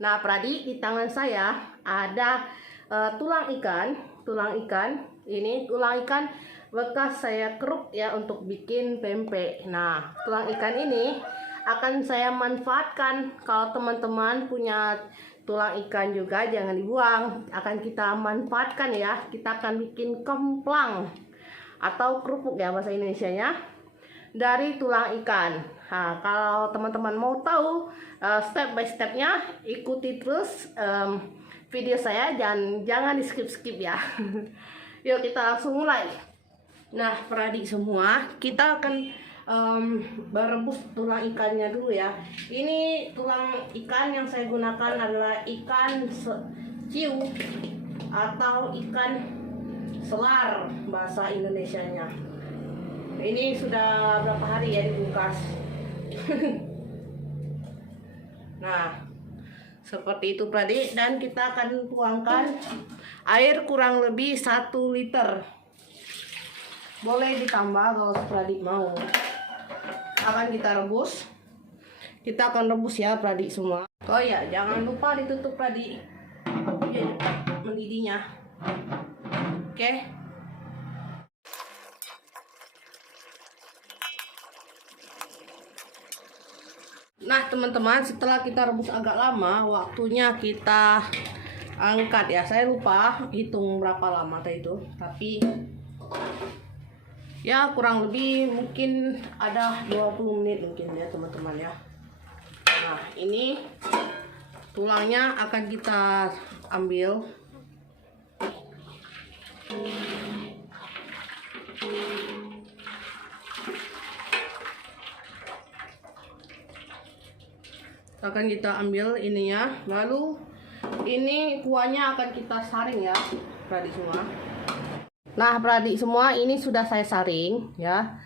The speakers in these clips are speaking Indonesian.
Nah, Pradi, di tangan saya ada tulang ikan. Ini tulang ikan bekas saya keruk ya untuk bikin pempek. Nah, tulang ikan ini akan saya manfaatkan. Kalau teman-teman punya tulang ikan juga jangan dibuang, akan kita manfaatkan ya. Kita akan bikin kemplang atau kerupuk ya bahasa Indonesianya dari tulang ikan. Nah, kalau teman-teman mau tahu step by stepnya, ikuti terus video saya, jangan di skip ya. Yuk kita langsung mulai. Nah, Pradi semua, kita akan merebus tulang ikannya dulu ya. Ini tulang ikan yang saya gunakan adalah ikan ciu atau ikan selar bahasa Indonesianya. Ini sudah berapa hari ya di kulkas. Nah, seperti itu Pradi, dan kita akan tuangkan air kurang lebih 1 liter. Boleh ditambah kalau Pradi mau. Akan kita rebus. Kita akan rebus ya Pradi semua. Oh ya, jangan lupa ditutup Pradi. Ya, mendidihnya. Oke. Nah teman-teman, setelah kita rebus agak lama, waktunya kita angkat ya. Saya lupa hitung berapa lama tadi itu, tapi ya kurang lebih mungkin ada 20 menit mungkin ya teman-teman ya. Nah, ini tulangnya akan kita ambil. Akan kita ambil ininya, lalu ini kuahnya akan kita saring ya Pradi semua. Nah Pradi semua, ini sudah saya saring ya.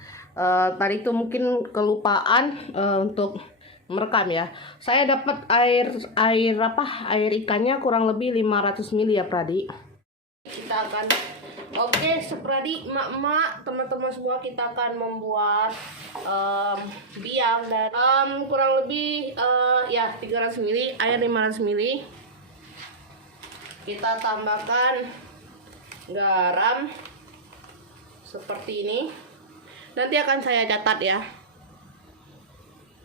Tadi itu mungkin kelupaan untuk merekam ya. Saya dapat air ikannya kurang lebih 500 ml ya Pradi. Kita akan oke, sepradi emak-emak, teman-teman semua, kita akan membuat biang dan kurang lebih ya 300 ml, air 500 ml. Kita tambahkan garam seperti ini. Nanti akan saya catat ya.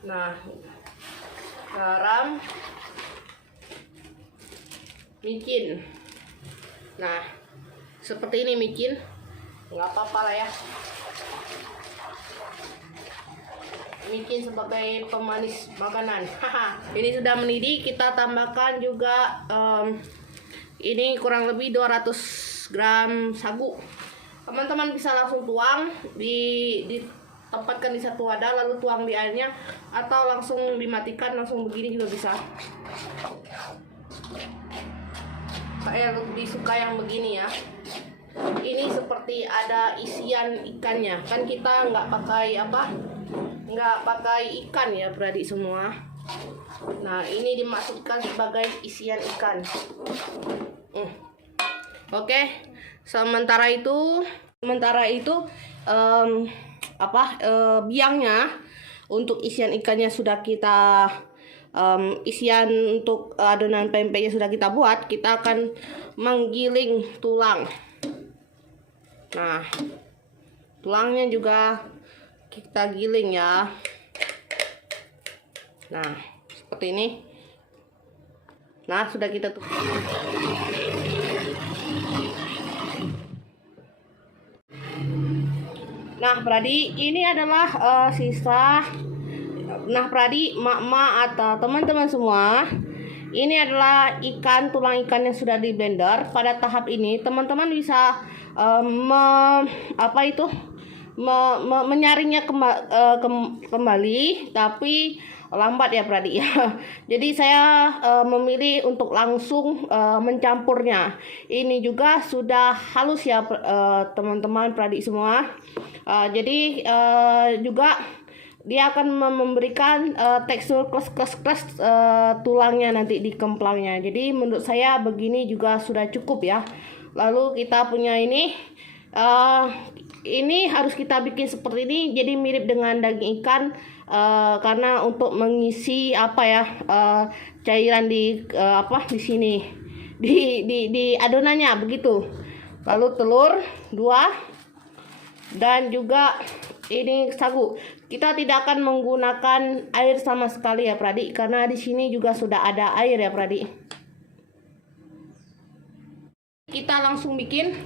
Nah, garam, micin. Nah, seperti ini micin, nggak apa-apa lah ya. Micin sebagai pemanis makanan. Ini sudah mendidih, kita tambahkan juga ini kurang lebih 200 gram sagu. Teman-teman bisa langsung tuang, ditempatkan di satu wadah lalu tuang di airnya, atau langsung dimatikan langsung begini juga bisa. Saya lebih suka yang begini ya. Ini seperti ada isian ikannya. Kan kita nggak pakai ikan ya Pradi semua. Nah, ini dimasukkan sebagai isian ikan. Oke. Sementara itu biangnya untuk isian ikannya sudah kita isian untuk adonan pempeknya sudah kita buat. Kita akan menggiling tulang. Nah, tulangnya juga kita giling ya. Nah, seperti ini. Nah, sudah kita tutup. Nah Pradi, ini adalah sisa. Nah Pradi, mak-mak atau teman-teman semua, ini adalah tulang ikan yang sudah di blender. Pada tahap ini teman-teman bisa menyaringnya kembali, tapi lambat ya Pradi ya. Jadi saya memilih untuk langsung mencampurnya. Ini juga sudah halus ya teman-teman Pradi semua. Jadi juga dia akan memberikan tekstur kles tulangnya nanti di kemplangnya. Jadi menurut saya begini juga sudah cukup ya. Lalu kita punya ini harus kita bikin seperti ini, jadi mirip dengan daging ikan. karena untuk mengisi apa ya, cairan di di sini, di adonannya begitu. Lalu telur 2 dan juga ini sagu. Kita tidak akan menggunakan air sama sekali ya Pradik, karena di sini juga sudah ada air ya Pradik. Kita langsung bikin,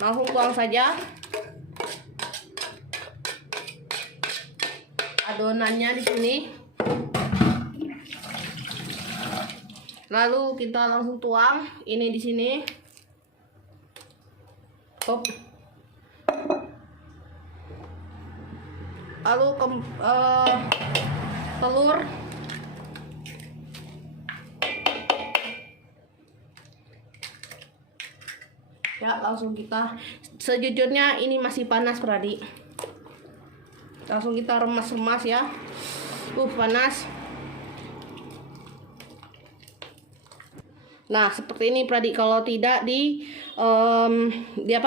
langsung tuang saja adonannya di sini. Lalu kita langsung tuang ini di sini. Hop. Lalu telur. Ya, langsung kita, sejujurnya ini masih panas Pradik. Langsung kita remas-remas ya. Panas. Nah, seperti ini Pradik. Kalau tidak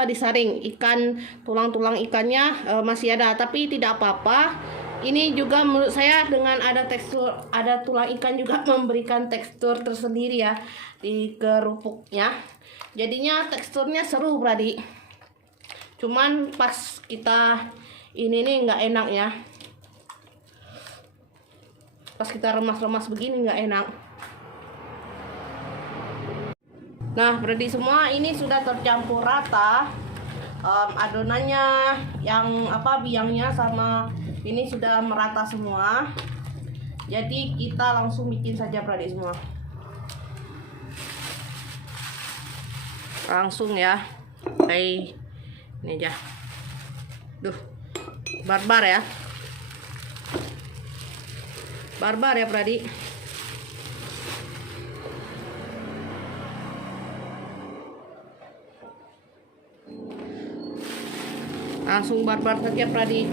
disaring, ikan, tulang-tulang ikannya masih ada, tapi tidak apa-apa. Ini juga menurut saya dengan ada tekstur, ada tulang ikan juga memberikan tekstur tersendiri ya di kerupuknya. Jadinya teksturnya seru Pradik. Cuman pas kita ini nih nggak enak ya. Pas kita remas-remas begini nggak enak. Nah, Pradik semua, ini sudah tercampur rata adonannya, yang biangnya sama ini sudah merata semua. Jadi kita langsung bikin saja Pradik semua. Langsung ya, kayak ini aja. Barbar ya, barbar ya Pradik. Langsung barbar saja Pradik.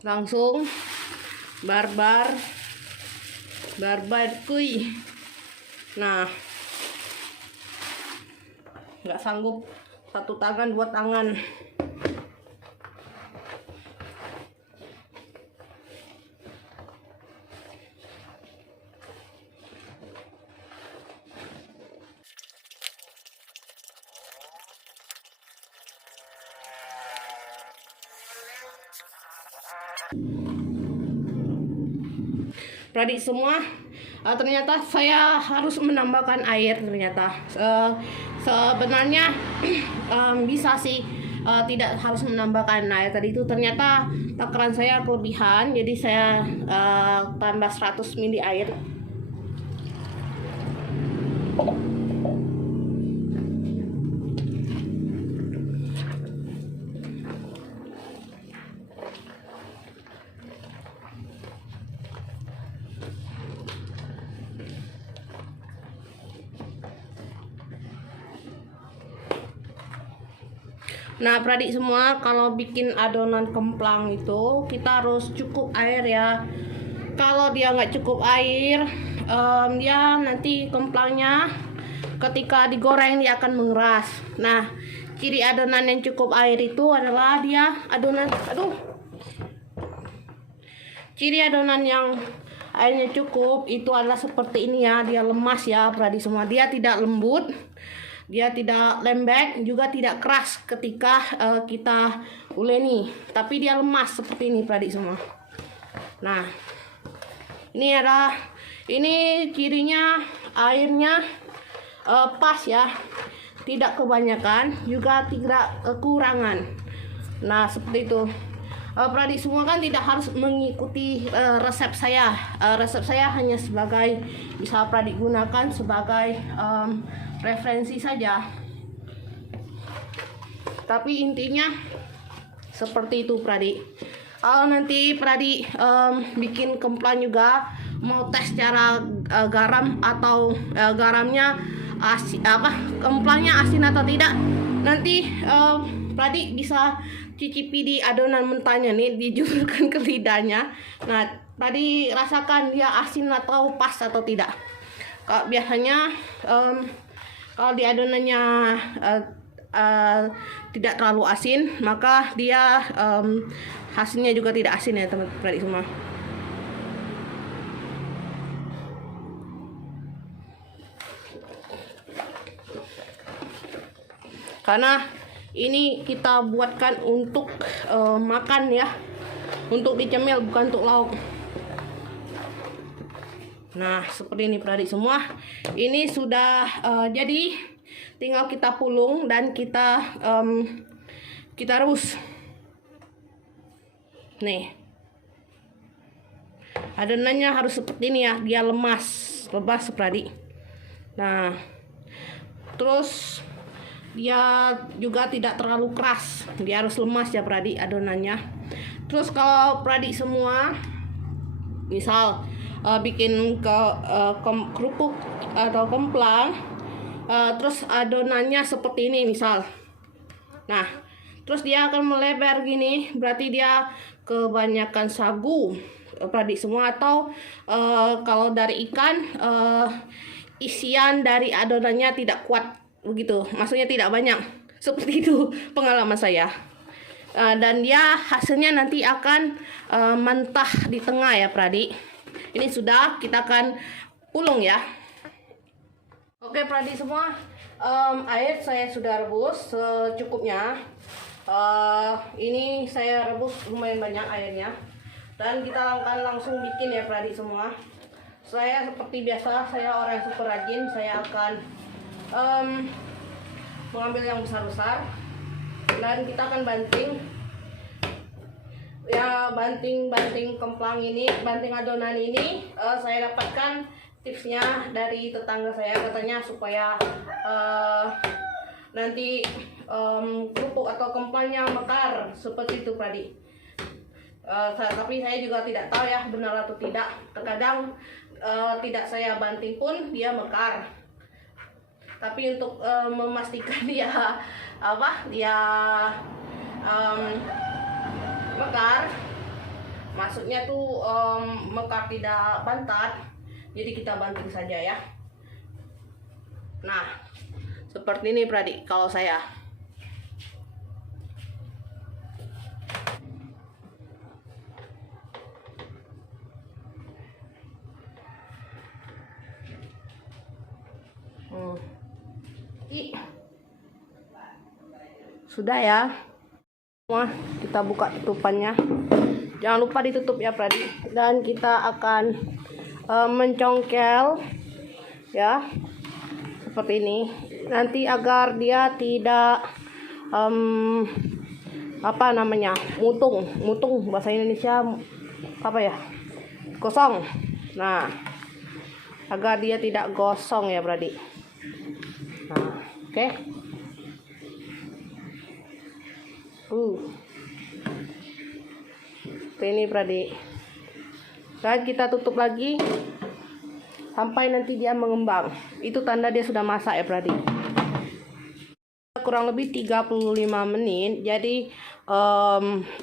Langsung barbar kuy. Nah, nggak sanggup satu tangan, 2 tangan. Pradik semua, ternyata saya harus menambahkan air ternyata. Sebenarnya bisa sih tidak harus menambahkan air tadi itu. Ternyata takaran saya kelebihan, jadi saya tambah 100 ml air. Nah Pradik semua, kalau bikin adonan kemplang itu kita harus cukup air ya. Kalau dia nggak cukup air, dia nanti kemplangnya ketika digoreng dia akan mengeras. Nah, ciri adonan yang cukup air itu adalah dia ciri adonan yang airnya cukup itu adalah seperti ini ya. Dia lemas ya Pradik semua, dia tidak lembut, dia tidak lembek, juga tidak keras ketika kita uleni, tapi dia lemas seperti ini Pradik semua. Nah, ini cirinya, airnya pas ya, tidak kebanyakan, juga tidak kekurangan. Nah, seperti itu. Pradik semua kan tidak harus mengikuti resep saya. Resep saya hanya sebagai, bisa Pradik gunakan sebagai referensi saja. Tapi intinya seperti itu Pradik. Kalau nanti Pradik bikin kemplang juga, mau tes cara garam atau garamnya kemplangnya asin atau tidak, nanti Pradik bisa cicipi di adonan mentahnya nih, dijulurkan ke lidahnya. Nah, Pradik rasakan dia asin atau pas atau tidak. Kalau biasanya kalau di adonannya uh, tidak terlalu asin, maka dia hasilnya juga tidak asin ya teman-teman semua. Karena ini kita buatkan untuk makan ya, untuk dicemil, bukan untuk lauk. Nah, seperti ini adik semua. Ini sudah jadi, tinggal kita pulung dan kita rebus. Nih, adonannya harus seperti ini ya, dia lemas adik. Nah, terus dia juga tidak terlalu keras, dia harus lemas ya adik adonannya. Terus kalau adik semua misal bikin kerupuk atau kemplang, terus adonannya seperti ini misal. Nah, terus dia akan melebar gini, berarti dia kebanyakan sagu adik semua. Atau kalau dari ikan, isian dari adonannya tidak kuat begitu, maksudnya tidak banyak, seperti itu pengalaman saya. Dan dia hasilnya nanti akan mentah di tengah ya adik. Ini sudah, kita akan pulung ya. Oke adik semua, air saya sudah rebus secukupnya. Ini saya rebus lumayan banyak airnya, dan kita akan langsung bikin ya adik semua. Saya seperti biasa, saya orang yang super rajin. Saya akan mengambil yang besar-besar, dan kita akan banting ya, banting kemplang ini, banting adonan ini. Saya dapatkan tipsnya dari tetangga saya, katanya supaya nanti kerupuk atau kemplangnya mekar seperti itu adik. Tapi saya juga tidak tahu ya benar atau tidak. Terkadang tidak saya banting pun dia mekar. Tapi untuk memastikan dia mekar, maksudnya tuh mekar tidak bantat, jadi kita banting saja ya. Nah, seperti ini adik kalau saya. Sudah ya. Wah, kita buka tutupannya. Jangan lupa ditutup ya adik. Dan kita akan mencongkel ya, seperti ini. Nanti agar dia tidak mutung bahasa Indonesia apa ya, gosong. Nah, agar dia tidak gosong ya adik. Nah, oke. Ini adik. Dan kita tutup lagi sampai nanti dia mengembang. Itu tanda dia sudah masak ya adik. Kurang lebih 35 menit. Jadi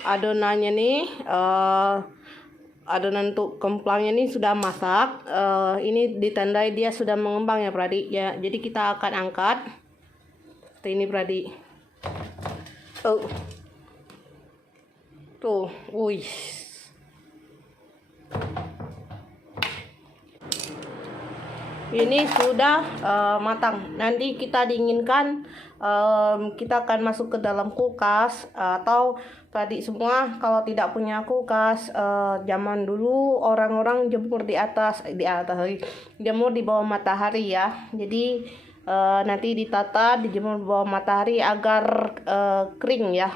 adonannya nih, adonan untuk kemplangnya ini sudah masak. Ini ditandai dia sudah mengembang ya adik ya. Jadi kita akan angkat seperti ini adik. Tuh, wih. Ini sudah matang. Nanti kita dinginkan. Kita akan masuk ke dalam kulkas, atau adik semua kalau tidak punya kulkas, zaman dulu orang-orang jemur di atas jemur di bawah matahari ya. Jadi nanti ditata, dijemur di bawah matahari agar kering ya.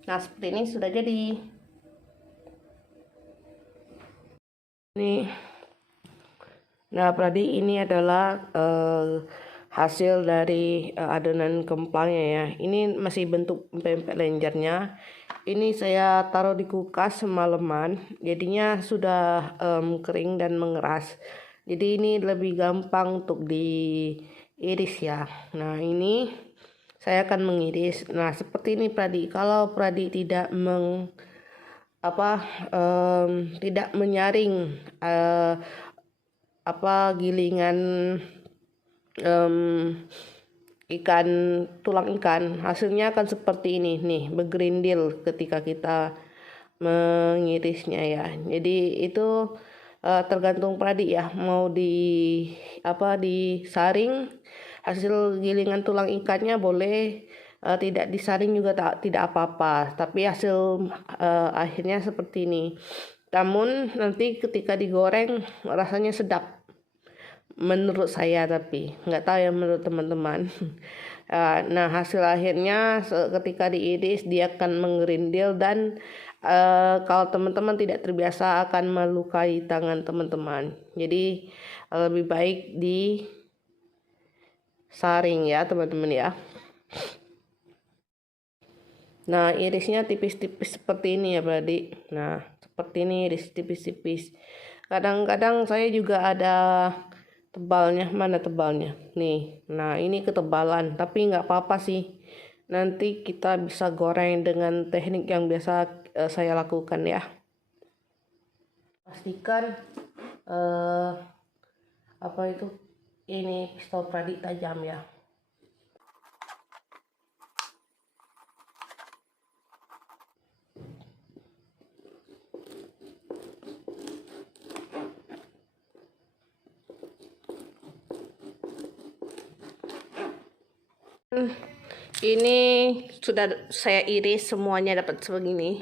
Nah, seperti ini sudah jadi. Nah, ini adalah hasil dari adonan kemplangnya ya. Ini masih bentuk pempek lenjernya. Ini saya taruh di kulkas semalaman, jadinya sudah kering dan mengeras. Jadi ini lebih gampang untuk diiris ya. Nah, ini saya akan mengiris. Nah, seperti ini kalau tidak tidak menyaring gilingan ikan, tulang ikan. Hasilnya akan seperti ini nih, bergerindil ketika kita mengirisnya ya. Jadi itu tergantung Pradi ya, mau disaring hasil gilingan tulang ikannya boleh, tidak disaring juga tidak apa-apa, tapi hasil akhirnya seperti ini. Namun nanti ketika digoreng rasanya sedap menurut saya, tapi nggak tahu ya menurut teman-teman. Nah, hasil akhirnya ketika diiris dia akan mengerindil dan kalau teman-teman tidak terbiasa akan melukai tangan teman-teman. Jadi lebih baik disaring ya teman-teman ya. Nah, irisnya tipis-tipis seperti ini ya Bradi. Nah, seperti ini iris tipis-tipis. Kadang-kadang saya juga ada tebalnya. Mana tebalnya? Nih. Nah, ini ketebalan, tapi nggak apa-apa sih. Nanti kita bisa goreng dengan teknik yang biasa saya lakukan ya. Pastikan ini pistol Pradi tajam ya. Ini sudah saya iris semuanya dapat sebegini.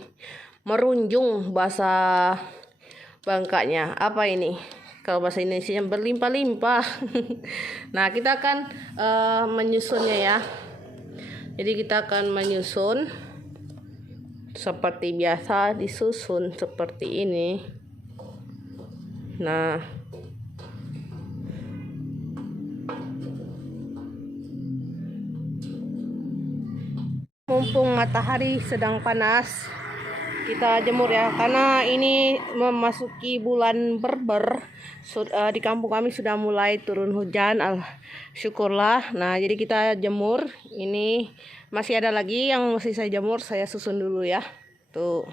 Merunjung bahasa Bangkanya. Apa ini? Kalau bahasa Indonesia berlimpah-limpah. Nah, kita akan menyusunnya ya. Jadi kita akan menyusun seperti biasa, disusun seperti ini. Nah, mumpung matahari sedang panas, kita jemur ya, karena ini memasuki bulan berber. Di kampung kami sudah mulai turun hujan, syukurlah. Nah, jadi kita jemur. Ini masih ada lagi yang masih saya jemur, saya susun dulu ya. Tuh,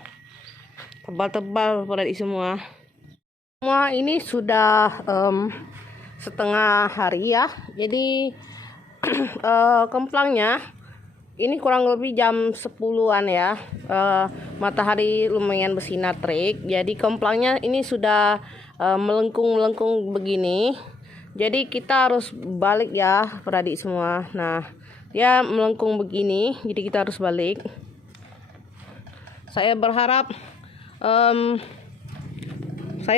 tebal-tebal pada semua. Semua ini sudah setengah hari ya. Jadi kemplangnya ini kurang lebih jam 10-an ya. Matahari lumayan bersinar terik. Jadi kemplangnya ini sudah melengkung-melengkung begini. Jadi kita harus balik ya, Pradi semua. Nah, dia melengkung begini, jadi kita harus balik. Saya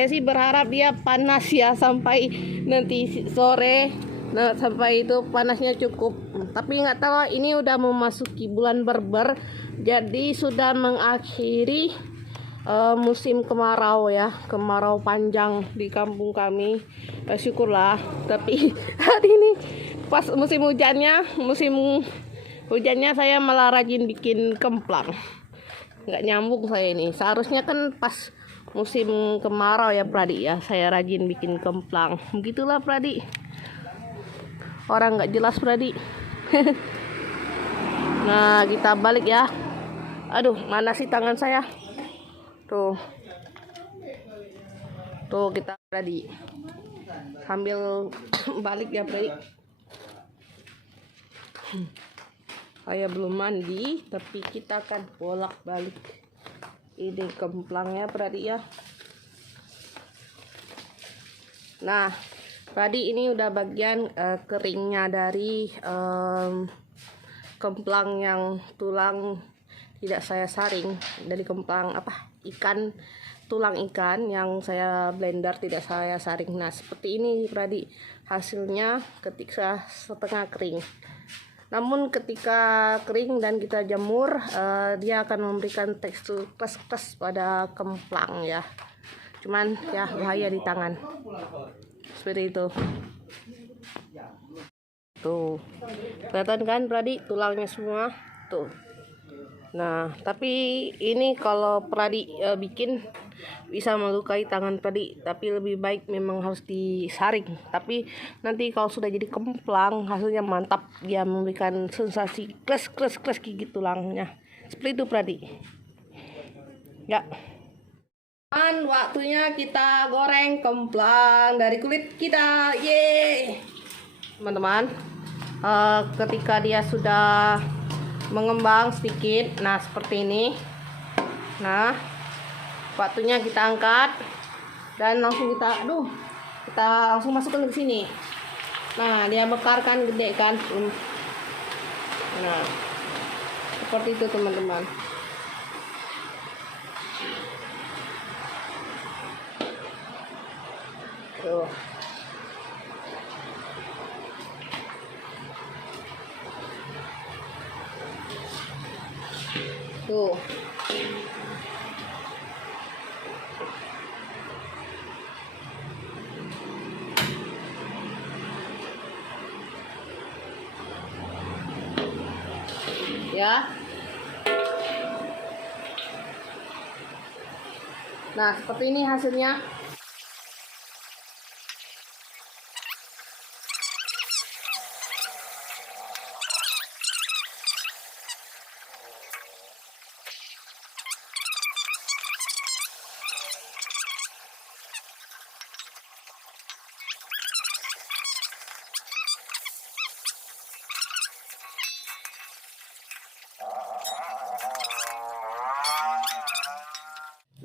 sih berharap dia panas ya sampai nanti sore. Nah, sampai itu panasnya cukup. Tapi nggak tahu, ini udah memasuki bulan berber, jadi sudah mengakhiri musim kemarau ya, kemarau panjang di kampung kami. Syukurlah. Tapi hari ini pas musim hujannya saya malah rajin bikin kemplang. Nggak nyambung saya ini. Seharusnya kan pas musim kemarau ya Pradi ya, saya rajin bikin kemplang. Begitulah Pradi. Orang nggak jelas Pradi. Nah, kita balik ya. Aduh, mana sih tangan saya? Tuh kita Pradi sambil balik ya Pradi. Saya belum mandi, tapi kita akan bolak-balik ini kemplangnya Pradi ya. Nah, Pradi ini udah bagian keringnya dari kemplang yang tulang tidak saya saring, dari kemplang ikan, tulang ikan yang saya blender tidak saya saring. Nah, seperti ini Pradi hasilnya ketika setengah kering. Namun ketika kering dan kita jemur, dia akan memberikan tekstur kres-kres pada kemplang ya. Cuman ya bahaya di tangan. Seperti itu. Tuh, kelihatan kan Pradi tulangnya semua tuh. Nah, tapi ini kalau Pradi bikin bisa melukai tangan Pradi, tapi lebih baik memang harus disaring. Tapi nanti kalau sudah jadi kemplang hasilnya mantap, dia memberikan sensasi kres gigit tulangnya. Seperti itu Pradi. Ya. Dan waktunya kita goreng kemplang dari kulit kita. Yeay. Teman-teman, ketika dia sudah mengembang sedikit, nah seperti ini. Nah, waktunya kita angkat dan langsung kita langsung masukkan ke sini. Nah, dia mekar kan, gede kan. Nah, seperti itu teman-teman. Tuh. Tuh. Ya. Nah, seperti ini hasilnya.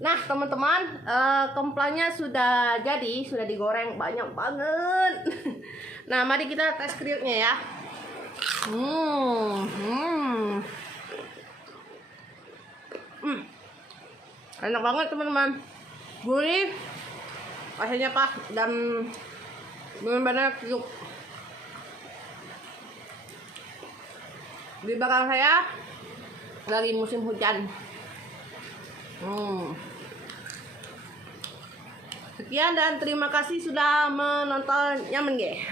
Nah teman-teman, kemplangnya sudah jadi, sudah digoreng banyak banget. Nah mari kita tes kriuknya ya. Enak banget teman-teman, gurih, rasanya pas dan benar-benar kriuk. Di belakang saya lagi musim hujan. Sekian dan terima kasih sudah menonton Nyaman Ge.